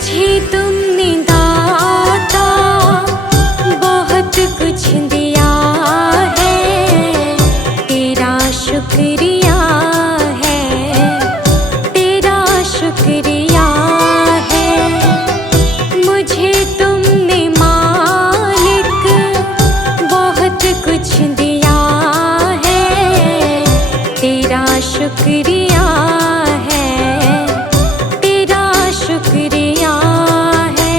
मुझे तुमने दाता बहुत कुछ दिया है, तेरा शुक्रिया है, तेरा शुक्रिया है। मुझे तुमने मालिक बहुत कुछ दिया है, तेरा शुक्रिया है, तेरा शुक्रिया है।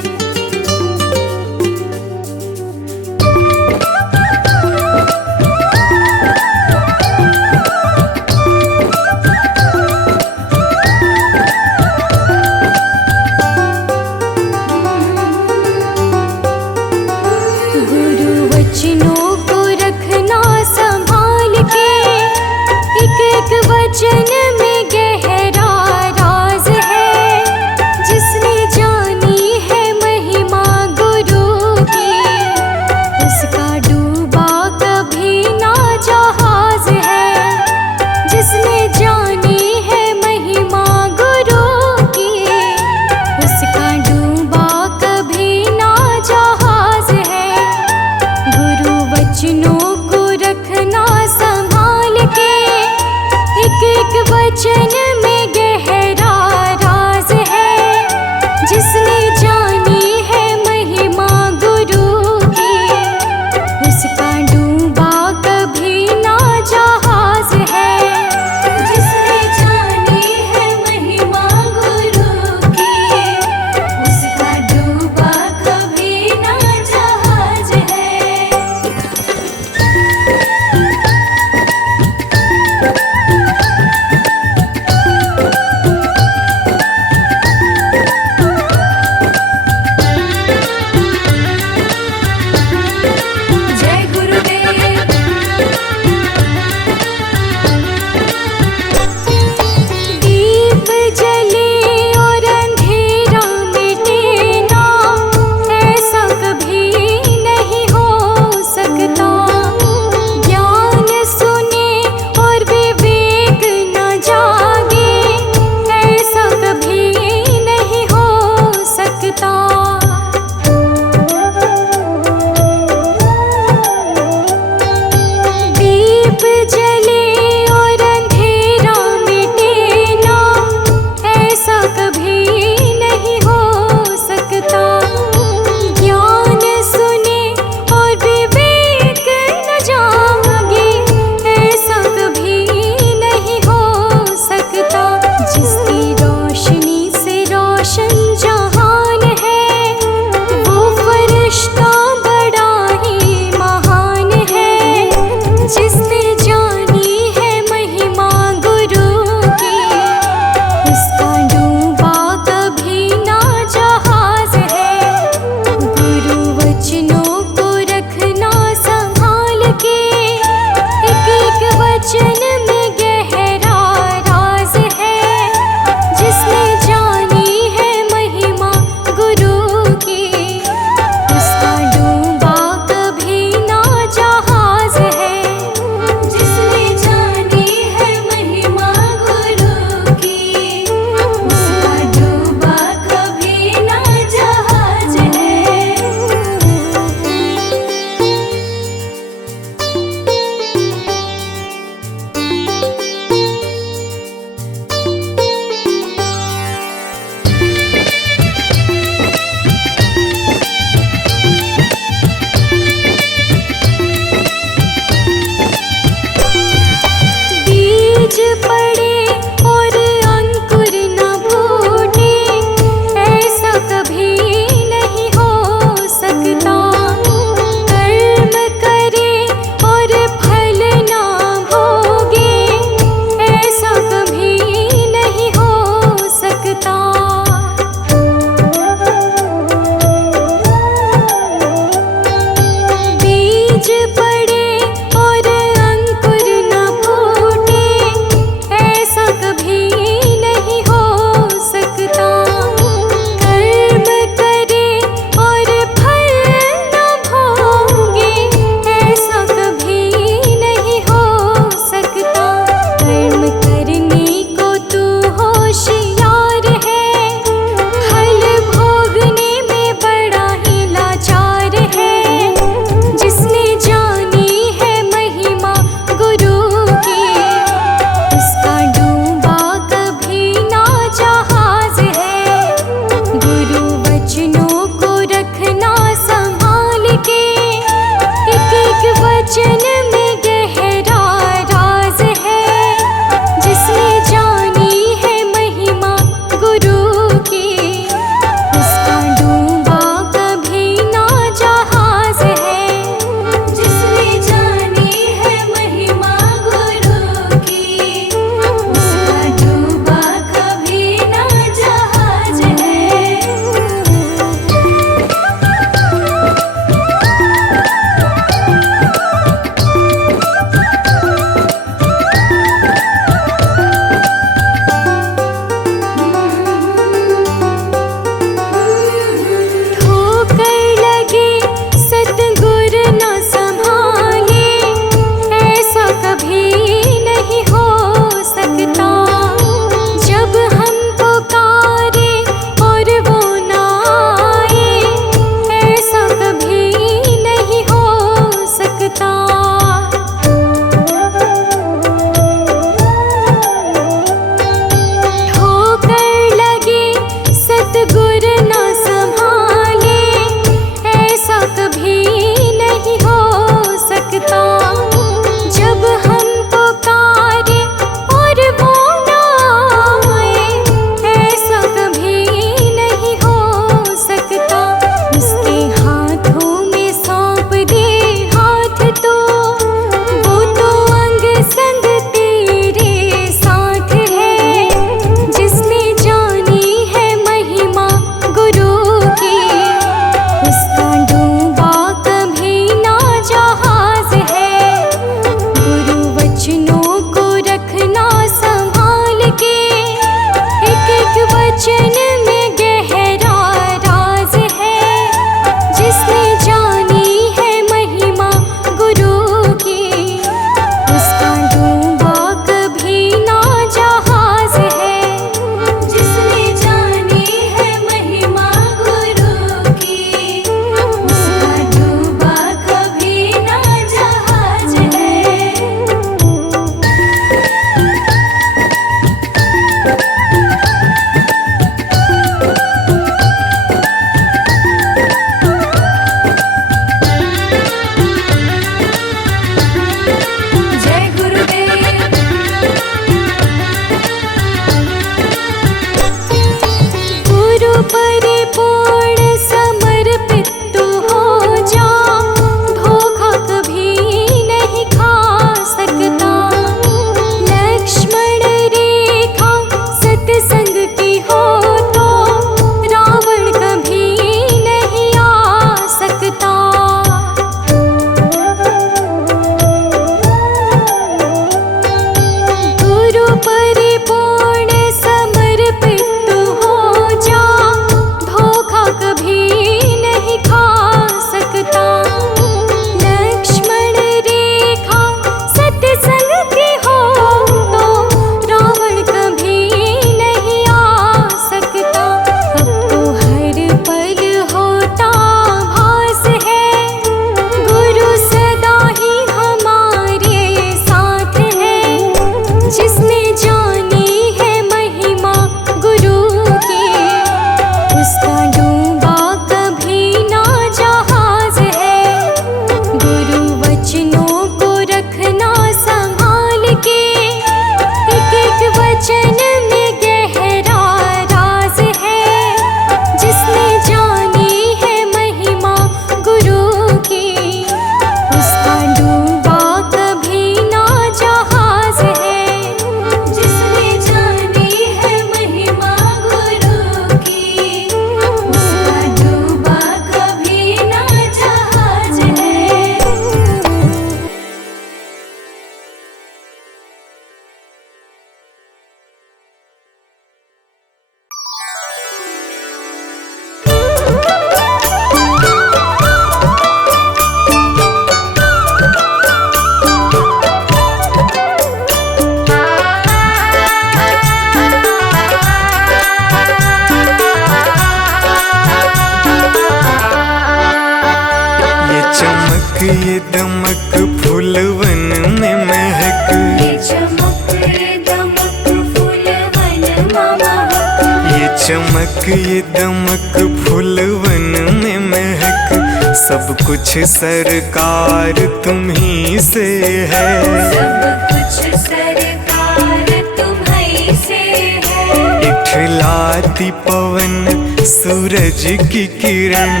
चमक ये दमक फूलवन में महक, ये चमक ये दमक फूलवन में महक, ये चमक ये दमक फूलवन में महक। सब कुछ सरकार तुम्ही से है, सब कुछ सरकार तुम्हीं से है। इठलाती पवन सूरज की किरण,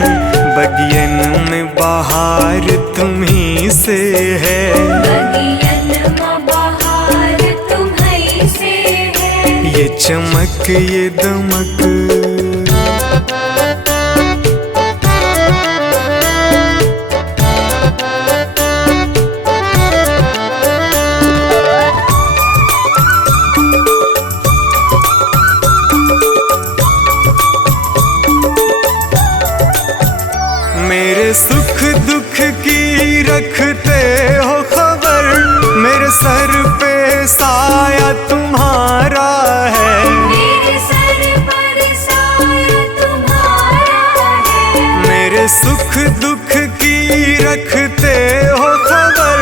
बगियन में बहार तुम्ही से है, बगियन में बहार तुम्हीं से है। ये चमक ये दमक। मेरे सुख दुख की रखते हो खबर, मेरे सर पे साया तुम्हारा है, मेरे सर पर साया तुम्हारा है। मेरे सुख दुख की रखते हो खबर,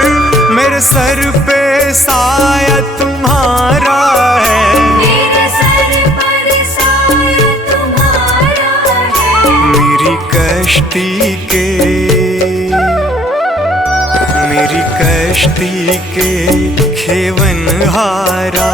मेरे सर पे साया तुम्हारा है, मेरे सर पर साया तुम्हारा है। मेरी कश्ती के, मेरी कश्ती के खेवन हारा,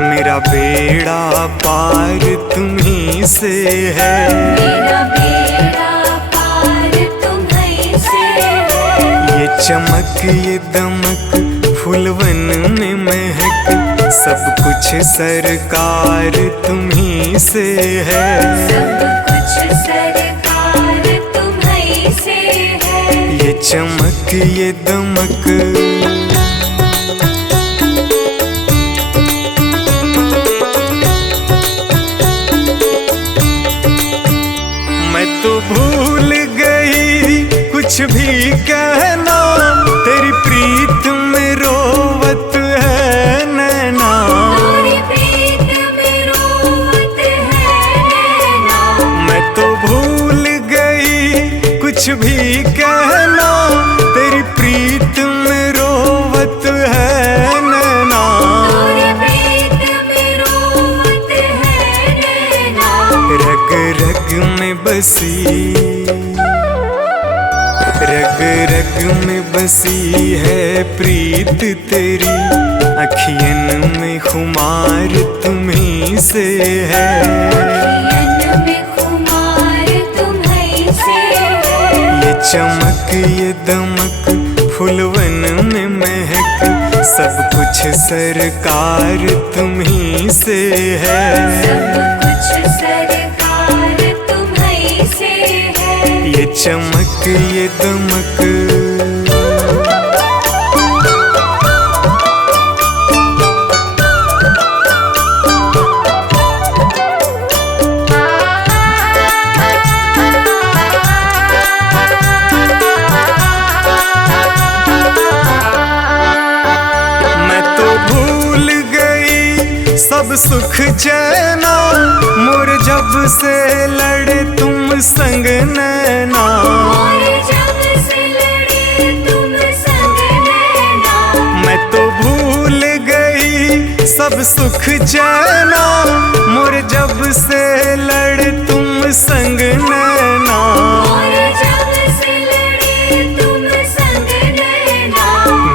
मेरा बेड़ा पार तुम्ही से है, मेरा बेड़ा पार तुम्हीं से है। ये चमक ये दमक फूलवन में महक। सब कुछ सरकार तुम्ही से है, सब कुछ सरकार तुम्हीं से है। ये चमक ये दमक। मैं तो भूल गई कुछ भी कहना, तेरी प्रीत में रोवत है नैना, तेरी प्रीत में रोवत है नैना। मैं तो भूल गई कुछ भी कहना, तेरी प्रीत में रोवत है नैना, तेरी प्रीत में रोवत है नैना। रग रग में बसी, रग रग में बसी है प्रीत तेरी, अखियन में खुमार तुम्ही से है, अखियन में खुमार तुम्हीं से है। ये चमक ये दमक फूलवन में महक। सब कुछ सरकार तुम्ही से है, सब कुछ सरकार तुम्हीं से है। ये चमक ये दमक। सब सुख चैना मोर जब से लड़े तुम संग नैना, और जब से लड़े तुम संग नैना। मैं तो भूल गई सब सुख चैना मोर जब से लड़े तुम संग नैना, और जब से लड़े तुम संग नैना।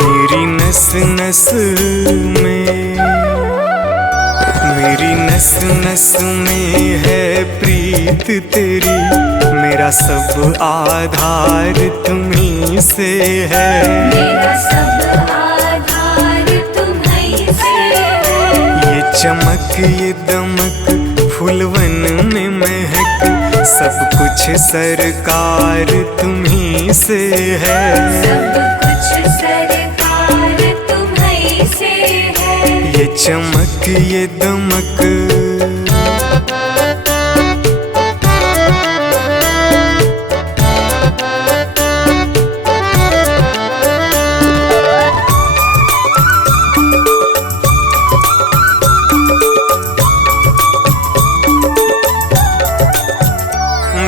मेरी नस नस में, मेरी नस नस में है प्रीत तेरी, मेरा सब आधार तुम्ही से है, मेरा सब आधार तुम्हीं से है। ये चमक ये दमक फूलवन में महक। सब कुछ सरकार तुम्ही से है, सब कुछ सरकार तुम्हीं से है। ये चमक ये दमक।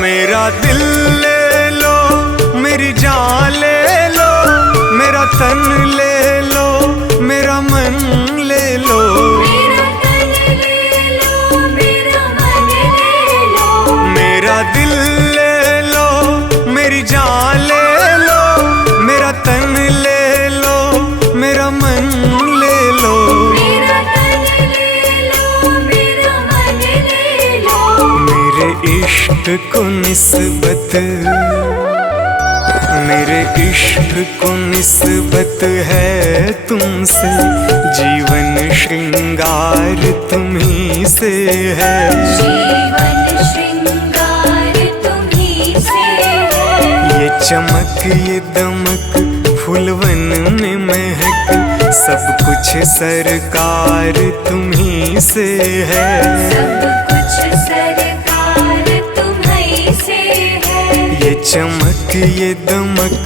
मेरा दिल ले लो, मेरी जान ले लो, तन ले लो, मेरा मन ले लो, मेरा तन ले लो, मेरा मन ले लो, मेरा दिल ले लो, मेरी जान ले लो, मेरा तन ले लो, मेरा मन ले लो, मेरा तन ले लो, मेरा मन ले लो। मेरे इश्क को निस्बत, मेरे इश्क को निस्बत है तुमसे, जीवन श्रृंगार तुम्ही से है, जीवन श्रृंगार तुम्ही से है। ये चमक ये दमक फूलवन में महक, सब कुछ सरकार तुम्ही से है, सब कुछ सरकार तुम्ही से है। ये चमक ये दमक।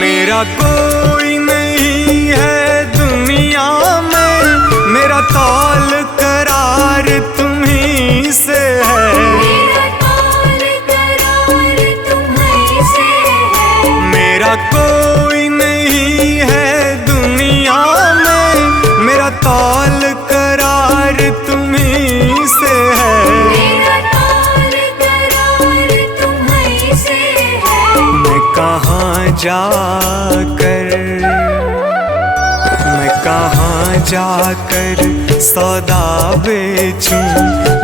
मेरा कोई नहीं है दुनिया में, मेरा तौल करार तुम्ही से है, मेरा तौल करार तुम्ही से है। मेरा कोई नहीं है दुनिया में, मेरा तौल करार तुम्ही से है, मेरा तौल करार तुम्ही से है। मैं कहाँ जाकर, मैं कहाँ जाकर सौदा बेचूं,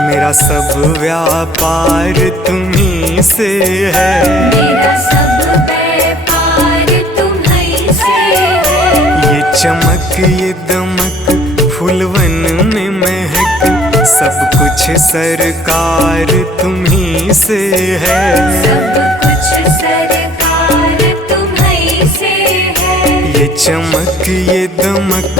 मेरा सब व्यापार तुम्ही से है, मेरा सब व्यापार तुम्ही से है। ये चमक ये दमक फूलवन में महक, सब कुछ सरकार तुम्ही से है, सब कुछ सरकार तुम्ही से है। ये चमक ये दमक।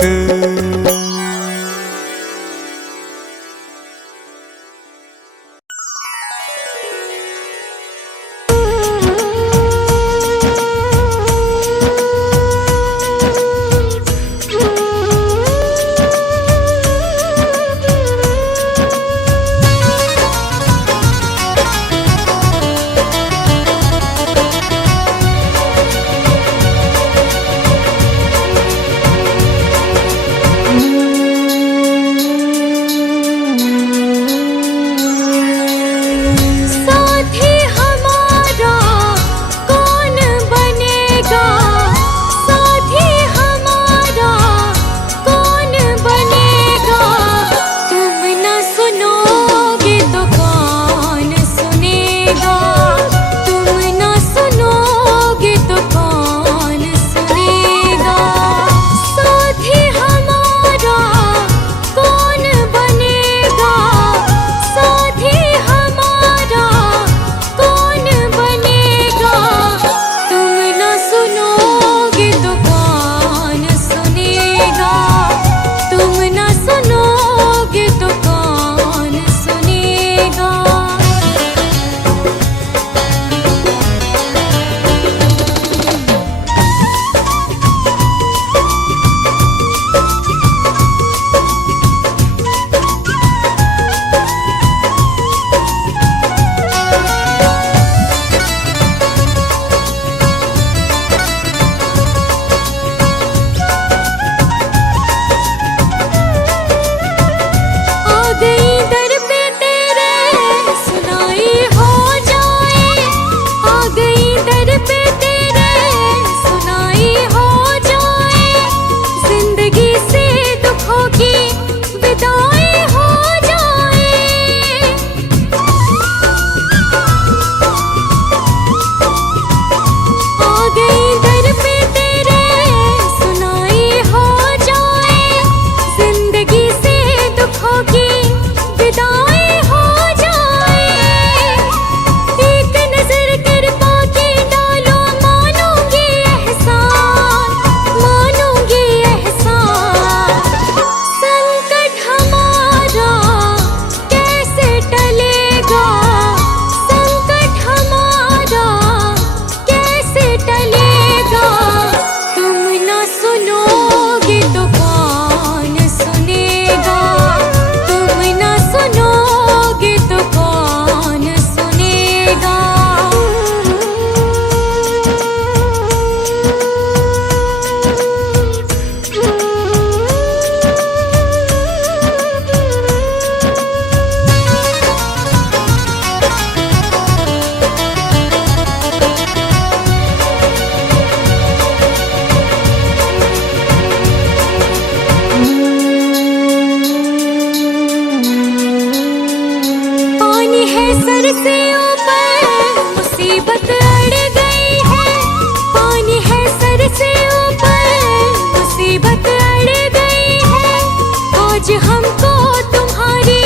आज हमको तुम्हारी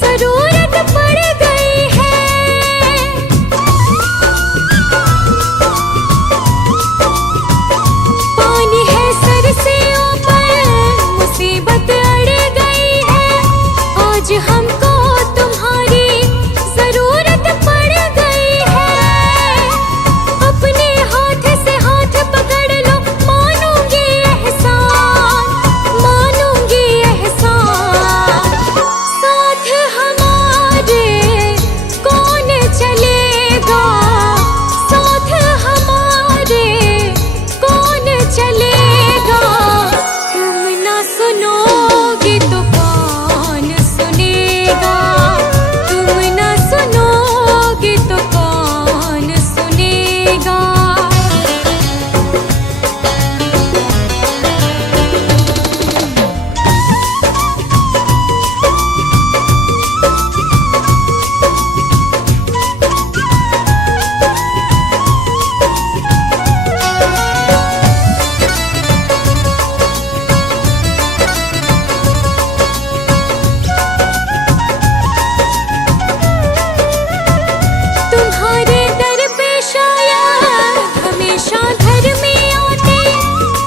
जरूरत पड़ गई है। पानी है सर से ऊपर, मुसीबत अड़ गई है। आज हमको तुम्हारी जरूरत पड़ गई है। अपने हाथ से हाथ पकड़ लो, मानूंगी एहसान, मानूंगी एहसान। साथ हमारे कौन चलेगा, साथ हमारे कौन चलेगा। तुम ना सुनोगे तो कौन सुनेगा, तुम ना सुनोगे तो कौन सुनेगा। तुम्हारे दर पे शायद हमेशा घर में आते,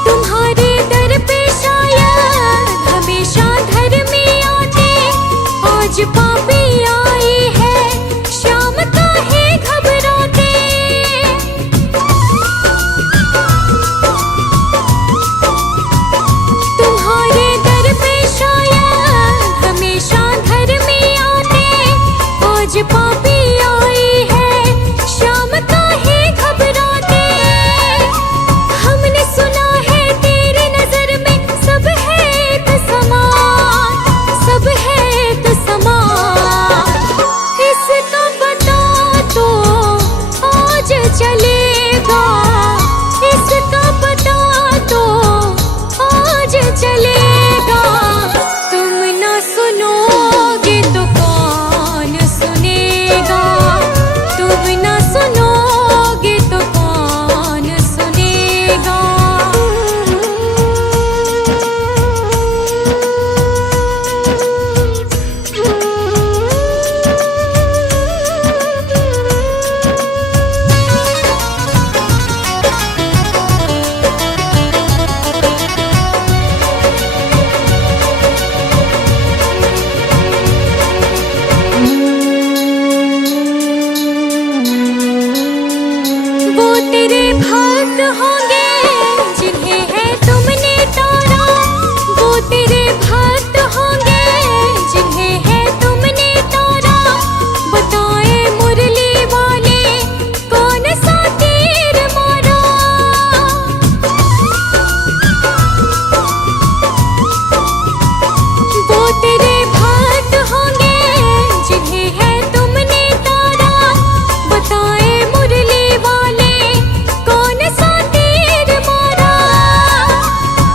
तुम्हारे दर पे शायद हमेशा घर में आते। आज पापी आई है, शाम का है घबराते। तुम्हारे दर पे शायद हमेशा घर में आते। आज पापी आई है, शाम का है घबराते। हमने सुना है तेरी नजर में सब है एक समान, सब है एक समान। इसका पता तो आज चलेगा, इसका पता तो आज चलेगा। तुम ना सुनोगे तो कौन सुनेगा, तुम ना सुनोगे तो कौन सुनेगा। वो तेरे भक्त होंगे जिन्हें है तुमने तोड़ा, वो तेरे भक्त होंगे जिन्हें है तुमने तोड़ा। बताए मुरली वाले कौन सा तीर मारा। वो तेरे भक्त होंगे जिन्हें है तुमने तोड़ा। बताए मुरली वाले कौन सा तीर मारा।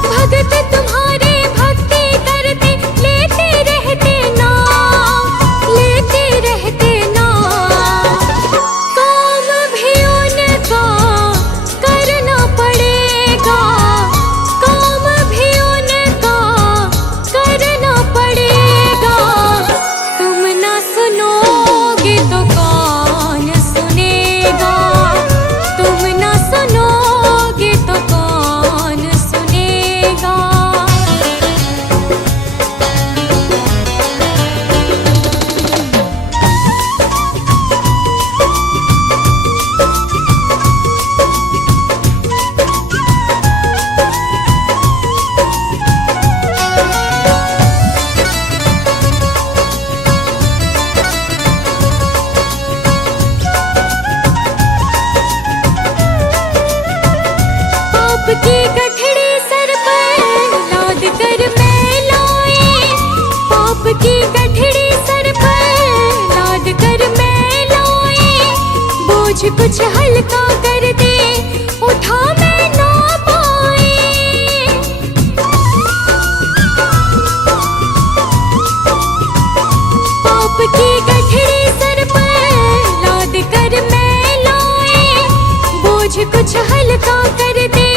भगत तुम्हारे भक्ति करते, लेते रहते नाम, लेते रहते नाम। काम भी उनका करना पड़ेगा, काम भी उनका करना पड़ेगा। तुम ना सुनोगे तो कौन सुनेगा, तुम ना सुनोगे तो कौन सुनेगा। पाप की गठड़ी सर पर लाद कर मैं लाई, पाप की गठड़ी सर पर लाद कर मैं लाई। बोझ कुछ हल्का कर दे, उठा मैं ना पाई। पाप की गठड़ी सर पर लाद कर मैं लाई। बोझ कुछ हल्का कर दे,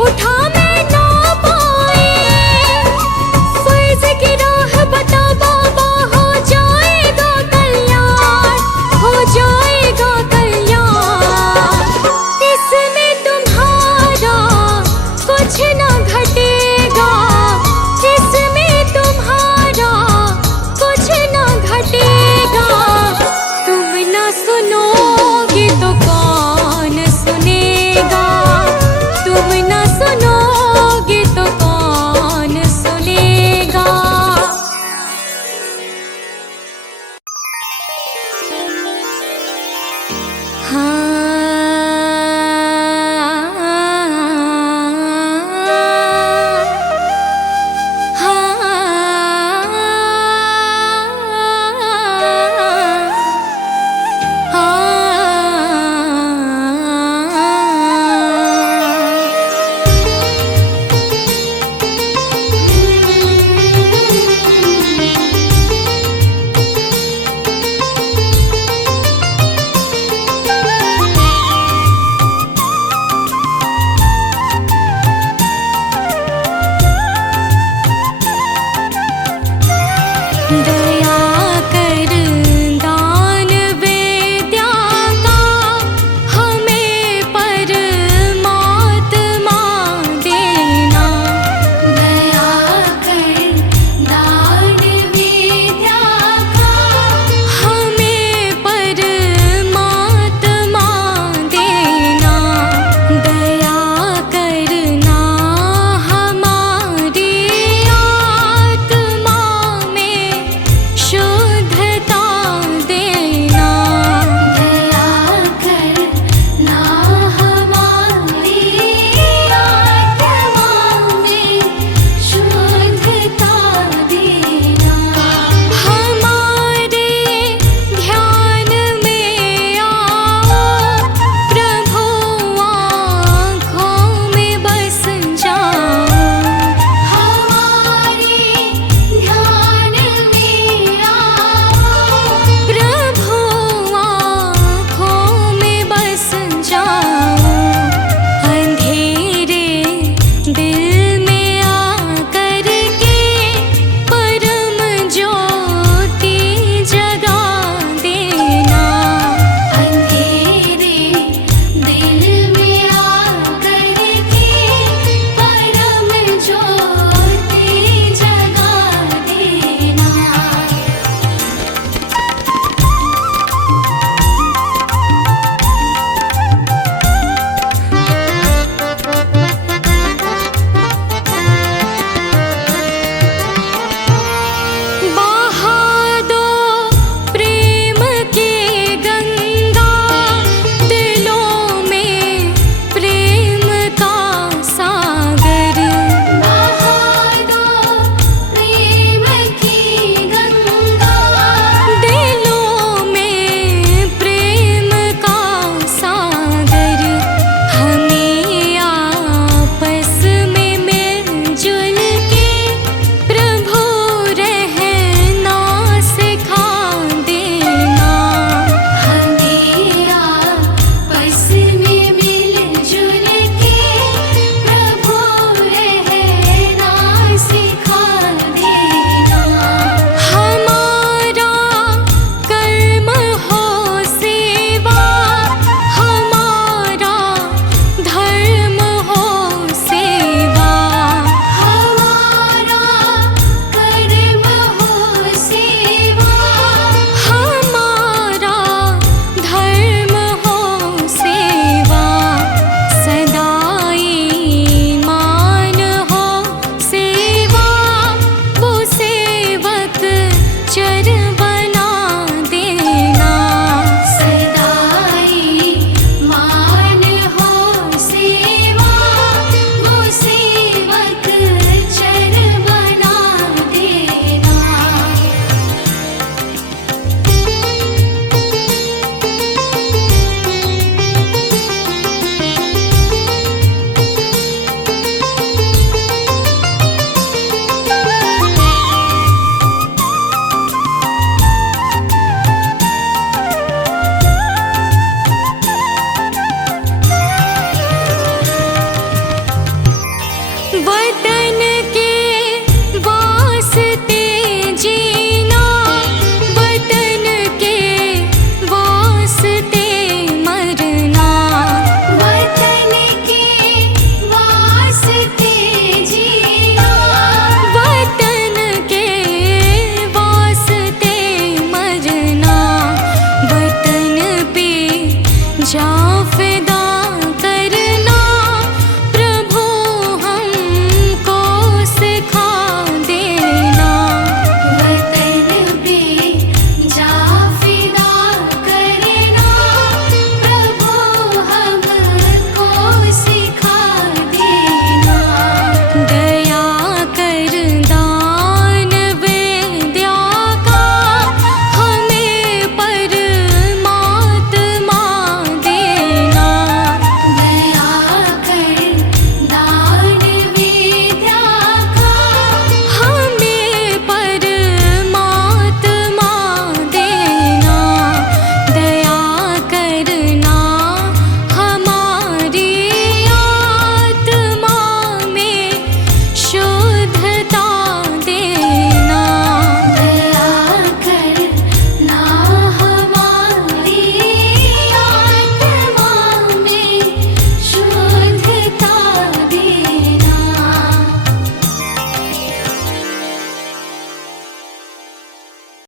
उठा मैं ना पाई। फर्ज गिरा दो